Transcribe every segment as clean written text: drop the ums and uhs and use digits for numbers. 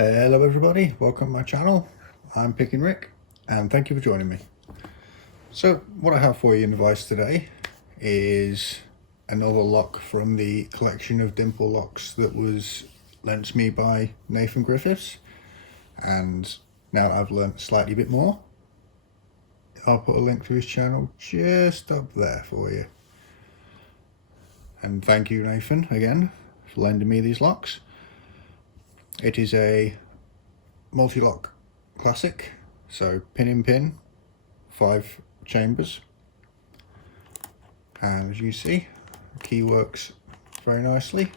Hello everybody, welcome to my channel. I'm Picking Rick and thank you for joining me. So what I have for you in device today is another lock from the collection of dimple locks that was lent to me by Nathan Griffiths, and now I've learnt slightly bit more, I'll put a link to his channel just up there for you. And thank you Nathan again for lending me these locks. It is a Mul-T-Lock classic, so pin in pin, 5 chambers, and as you see the key works very nicely.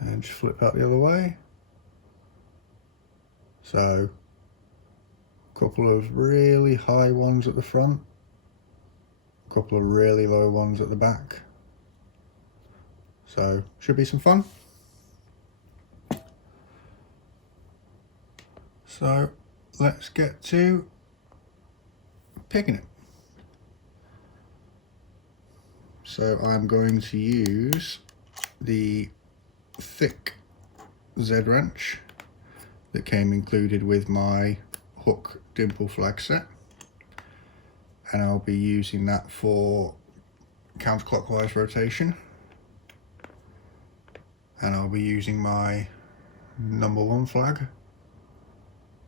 And just flip out the other way. So a couple of really high ones at the front, a couple of really low ones at the back, so should be some fun. So let's get to picking it. So I'm going to use the thick Z wrench that came included with my hook dimple flag set, and I'll be using that for counterclockwise rotation, and I'll be using my number 1 flag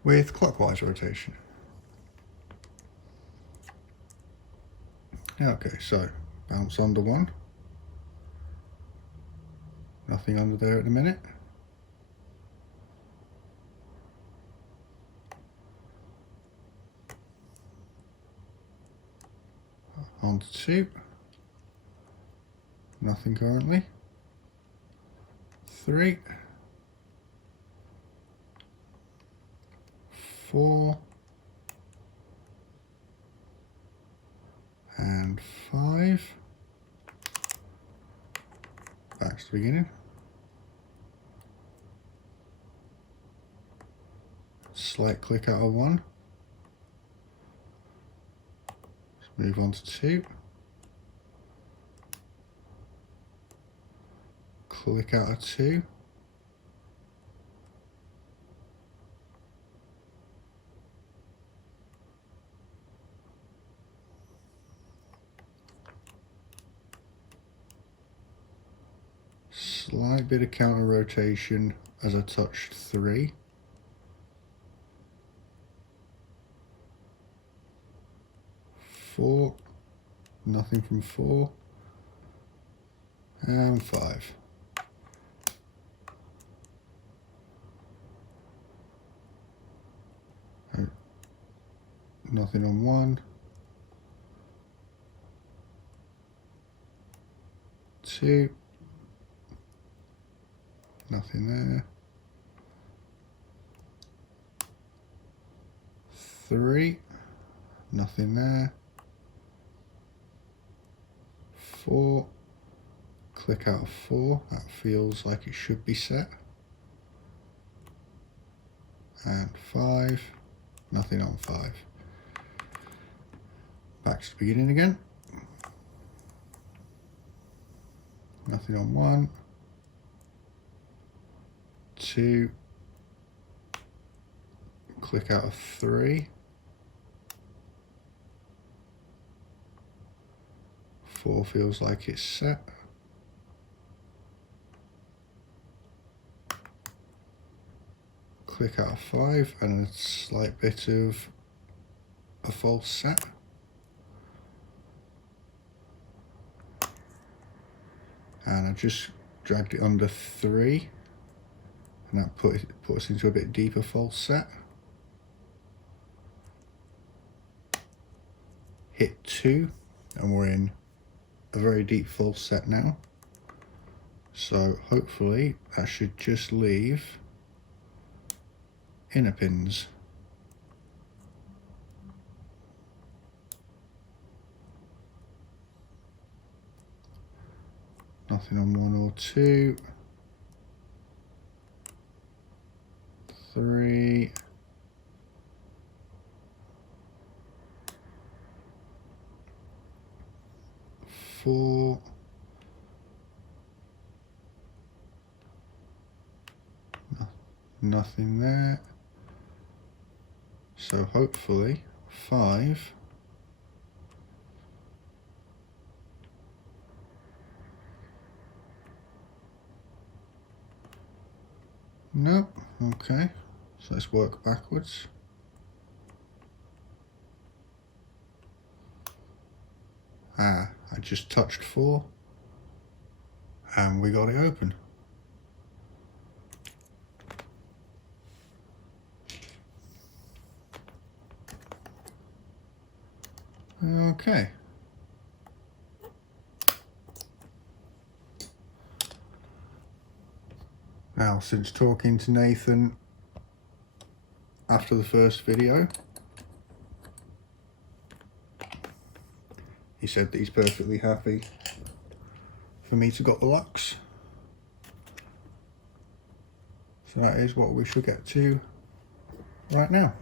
with clockwise rotation. Okay, so bounce under 1, nothing under there at the minute. Onto 2, nothing currently. 3, 4, and 5. Back to the beginning. Slight click out of 1. Let's move on to 2. Click out of 2. Slight bit of counter rotation as I touched 3. 4, nothing from 4, and 5. Nothing on 1, 2, nothing there, 3, nothing there, 4, click out of 4, that feels like it should be set, and 5, nothing on 5. Back to the beginning again, nothing on 1, 2, click out of 3, 4 feels like it's set, click out of 5 and a slight bit of a false set, and I just dragged it under 3 and that put us into a bit deeper false set. Hit 2 and we're in a very deep false set now, so hopefully that should just leave inner pins. Nothing on 1 or 2, 3, 4, 4. Nothing there. So hopefully 5. Nope. Okay. So let's work backwards. I just touched 4 and we got it open. Okay. Now, since talking to Nathan after the first video, he said that he's perfectly happy for me to got the locks. So that is what we should get to right now.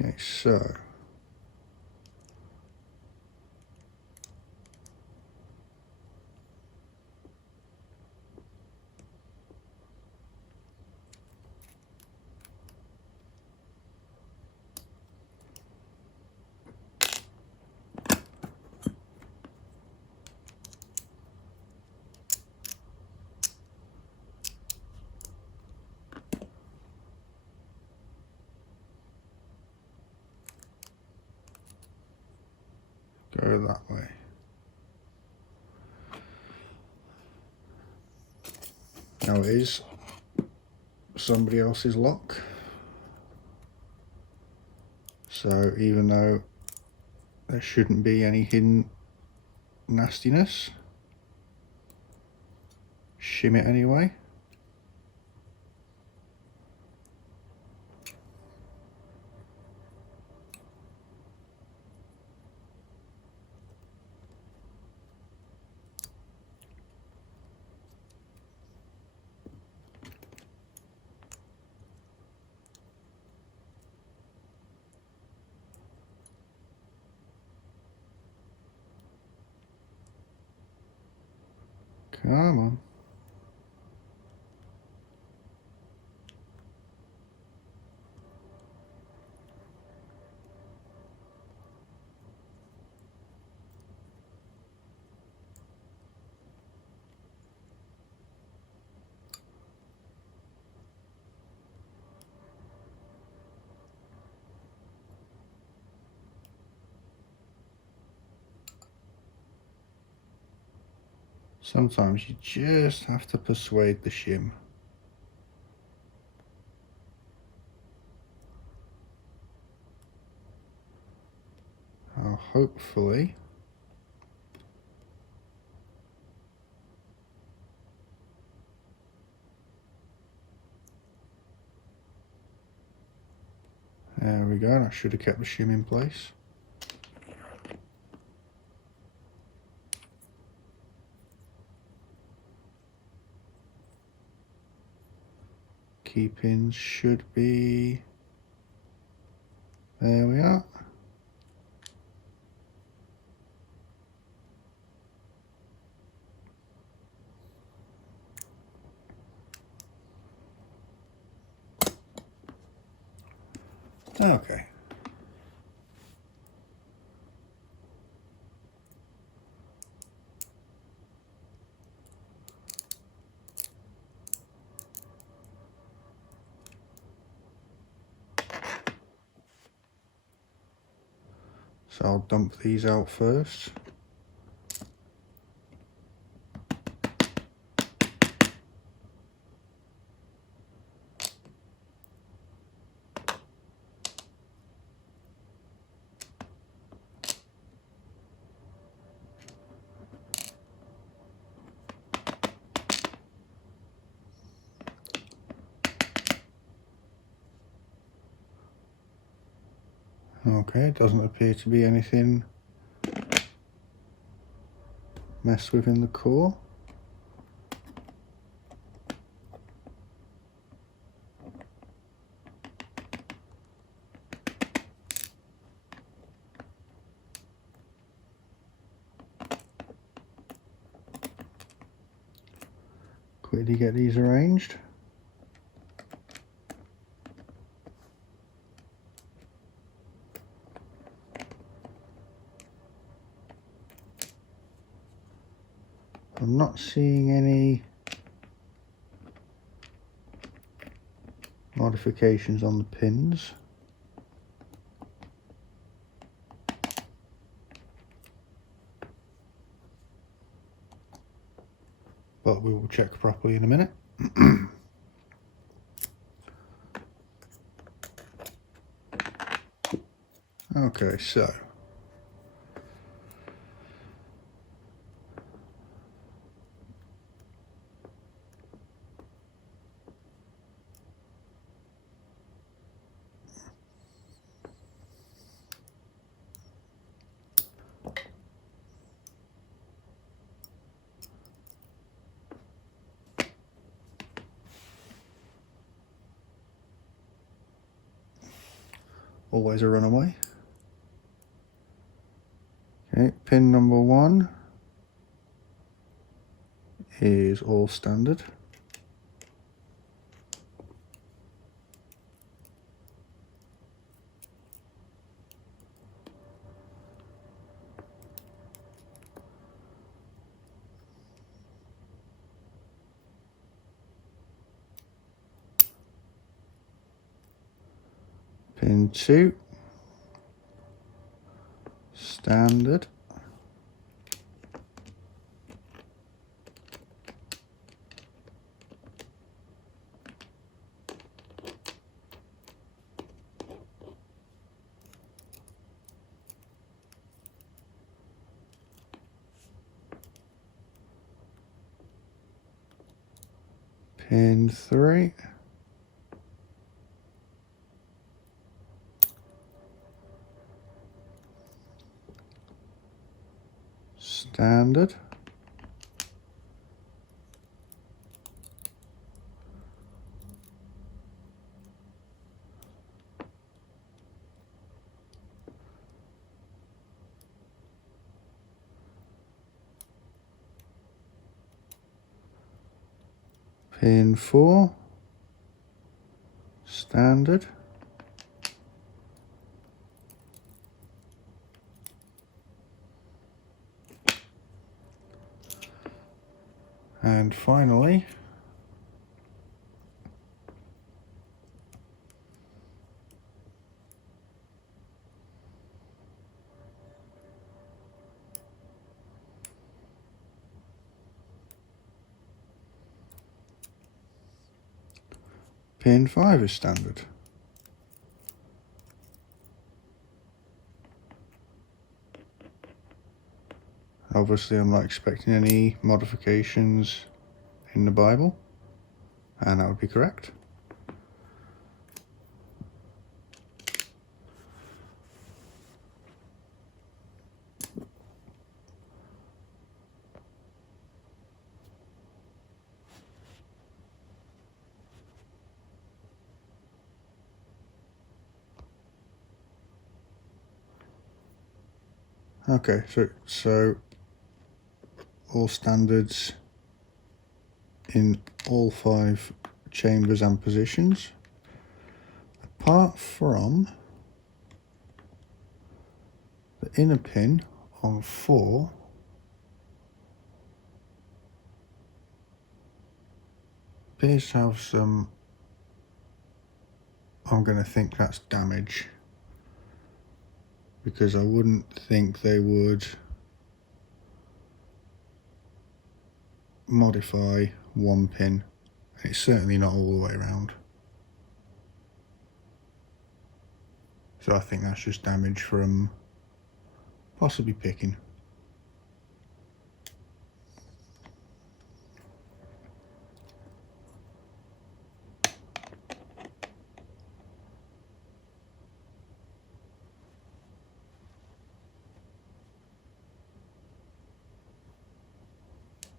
Okay, so go that way. Now it is somebody else's lock, so even though there shouldn't be any hidden nastiness, shim it anyway. Come on. Sometimes you just have to persuade the shim. Now hopefully there we go. I should have kept the shim in place. Key pins should be, there we are. Okay. So I'll dump these out first. Okay, it doesn't appear to be anything messed with in the core. Quickly get these arranged. I'm not seeing any modifications on the pins. But we will check properly in a minute. Okay, so always a runaway. Okay, pin number 1 is all standard. Pin 2, standard. Pin 3. Standard. Pin 4, standard. And finally, pin 5 is standard. Obviously I'm not expecting any modifications in the Bible, and that would be correct. Okay, so all standards in all 5 chambers and positions, apart from the inner pin on 4 appears to have some, I'm going to think that's damage, because I wouldn't think they would modify one pin. It's certainly not all the way around. So I think that's just damage from possibly picking.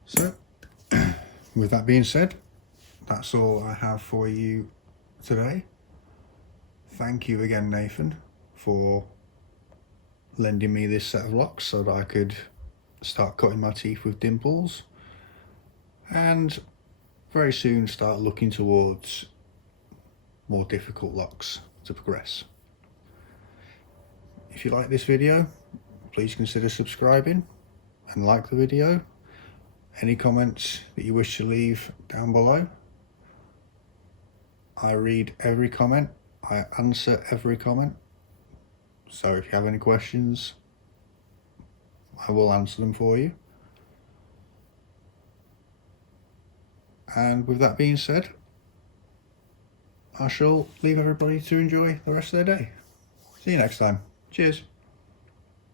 So with that being said, that's all I have for you today. Thank you again, Nathan, for lending me this set of locks so that I could start cutting my teeth with dimples, and very soon start looking towards more difficult locks to progress. If you like this video, please consider subscribing and like the video. Any comments that you wish to leave down below. I read every comment, I answer every comment, so if you have any questions, I will answer them for you. And with that being said, I shall leave everybody to enjoy the rest of their day. See you next time. Cheers.